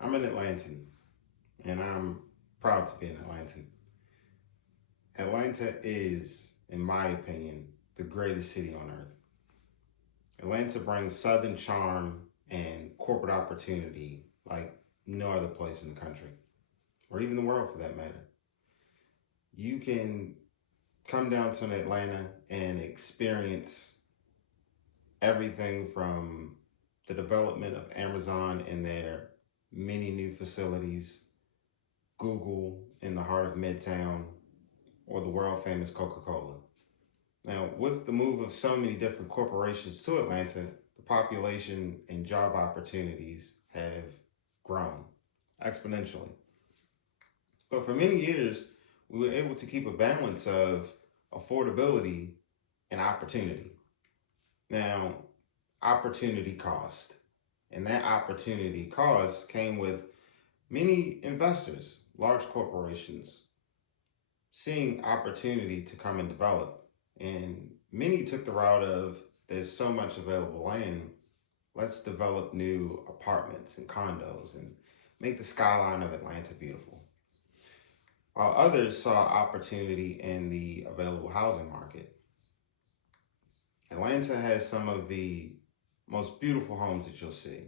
I'm an Atlantan, and I'm proud to be an Atlantan. Atlanta is, in my opinion, the greatest city on earth. Atlanta brings southern charm and corporate opportunity like no other place in the country, or even the world for that matter. You can come down to Atlanta and experience everything from the development of Amazon and their many new facilities, Google in the heart of Midtown, or the world famous Coca Cola. Now, with the move of so many different corporations to Atlanta, the population and job opportunities have grown exponentially. But for many years, we were able to keep a balance of affordability and opportunity. Now, opportunity cost. And that opportunity cost came with many investors, large corporations, seeing opportunity to come and develop. And many took the route of there's so much available land, let's develop new apartments and condos and make the skyline of Atlanta beautiful. While others saw opportunity in the available housing market. Atlanta has some of the most beautiful homes that you'll see.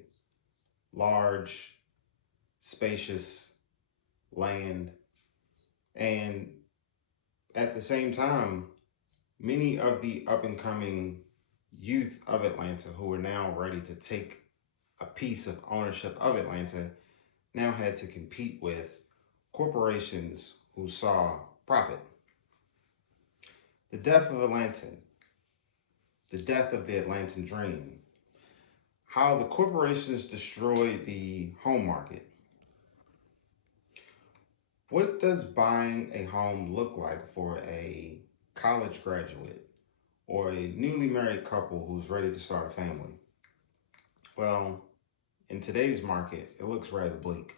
Large, spacious land, and at the same time, many of the up and coming youth of Atlanta who are now ready to take a piece of ownership of Atlanta now had to compete with corporations who saw profit. The death of Atlanta, the death of the Atlantan dream, how the corporations destroyed the home market. What does buying a home look like for a college graduate or a newly married couple who's ready to start a family? Well, in today's market, it looks rather bleak.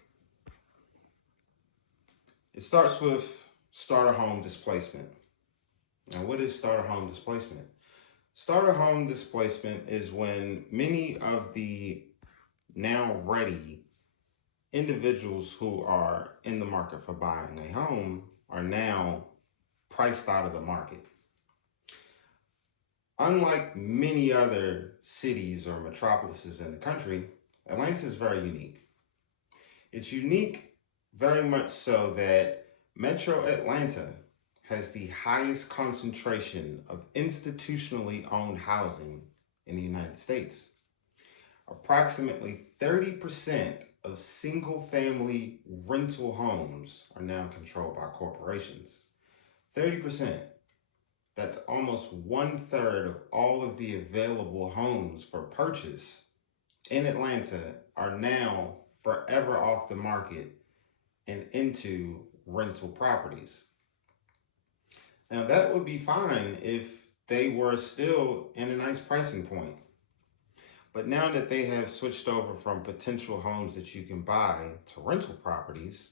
It starts with starter home displacement. Now, what is starter home displacement? Starter home displacement is when many of the now ready individuals who are in the market for buying a home are now priced out of the market. Unlike many other cities or metropolises in the country, Atlanta is very unique. It's unique very much so that Metro Atlanta has the highest concentration of institutionally owned housing in the United States. Approximately 30% of single family rental homes are now controlled by corporations. 30%. That's almost 1/3 of all of the available homes for purchase in Atlanta are now forever off the market and into rental properties. Now, that would be fine if they were still in a nice pricing point. But now that they have switched over from potential homes that you can buy to rental properties,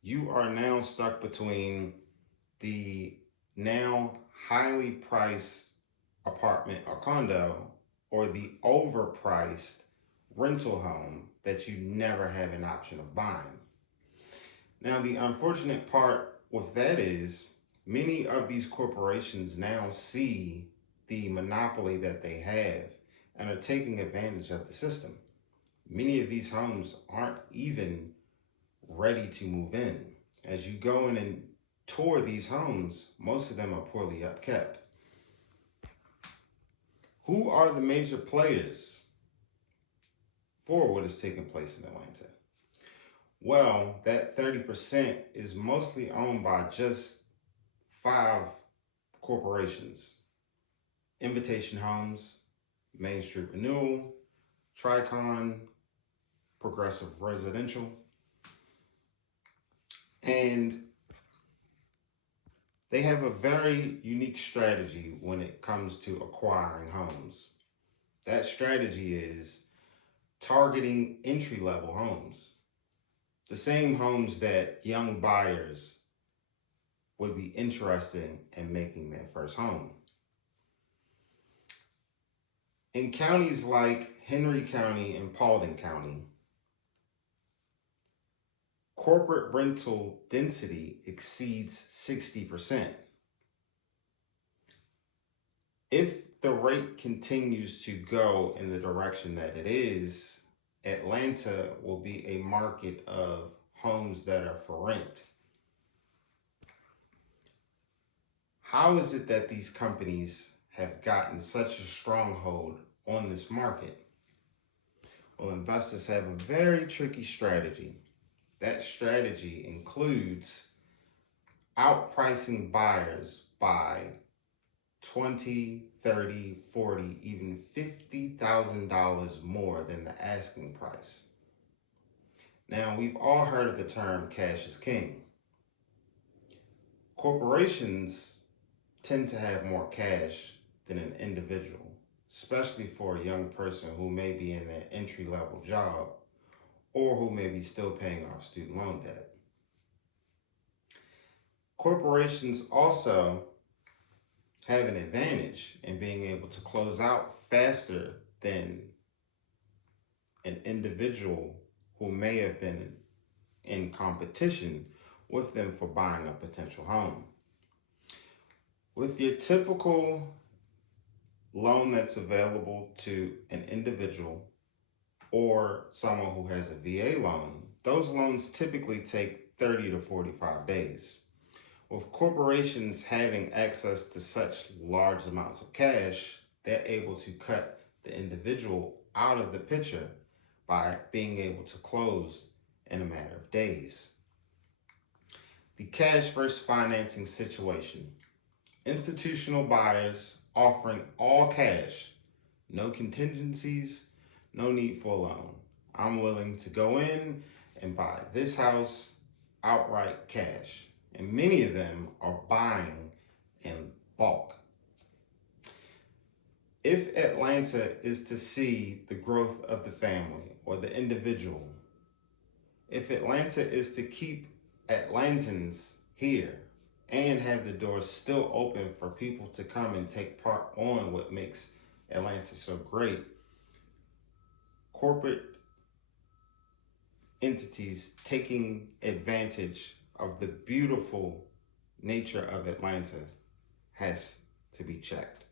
you are now stuck between the now highly priced apartment or condo or the overpriced rental home that you never have an option of buying. Now, the unfortunate part with that is many of these corporations now see the monopoly that they have and are taking advantage of the system. Many of these homes aren't even ready to move in. As you go in and tour these homes, most of them are poorly upkept. Who are the major players for what is taking place in Atlanta? Well, that 30% is mostly owned by just 5 corporations: Invitation Homes, Main Street Renewal, Tricon, Progressive Residential, and they have a very unique strategy when it comes to acquiring homes. That strategy is targeting entry level homes, the same homes that young buyers would be interested in making their first home. In counties like Henry County and Paulding County, corporate rental density exceeds 60%. If the rate continues to go in the direction that it is, Atlanta will be a market of homes that are for rent. How is it that these companies have gotten such a stronghold on this market? Well, investors have a very tricky strategy. That strategy includes outpricing buyers by 20, 30, 40, even $50,000 more than the asking price. Now, we've all heard of the term cash is king. Corporations tend to have more cash than an individual, especially for a young person who may be in an entry-level job or who may be still paying off student loan debt. Corporations also have an advantage in being able to close out faster than an individual who may have been in competition with them for buying a potential home. With your typical loan that's available to an individual or someone who has a VA loan, those loans typically take 30 to 45 days. With corporations having access to such large amounts of cash, they're able to cut the individual out of the picture by being able to close in a matter of days. The cash versus financing situation. Institutional buyers offering all cash, no contingencies, no need for a loan. I'm willing to go in and buy this house outright cash. And many of them are buying in bulk. If Atlanta is to see the growth of the family or the individual, if Atlanta is to keep Atlantans here and have the doors still open for people to come and take part on what makes Atlanta so great, corporate entities taking advantage of the beautiful nature of Atlanta has to be checked.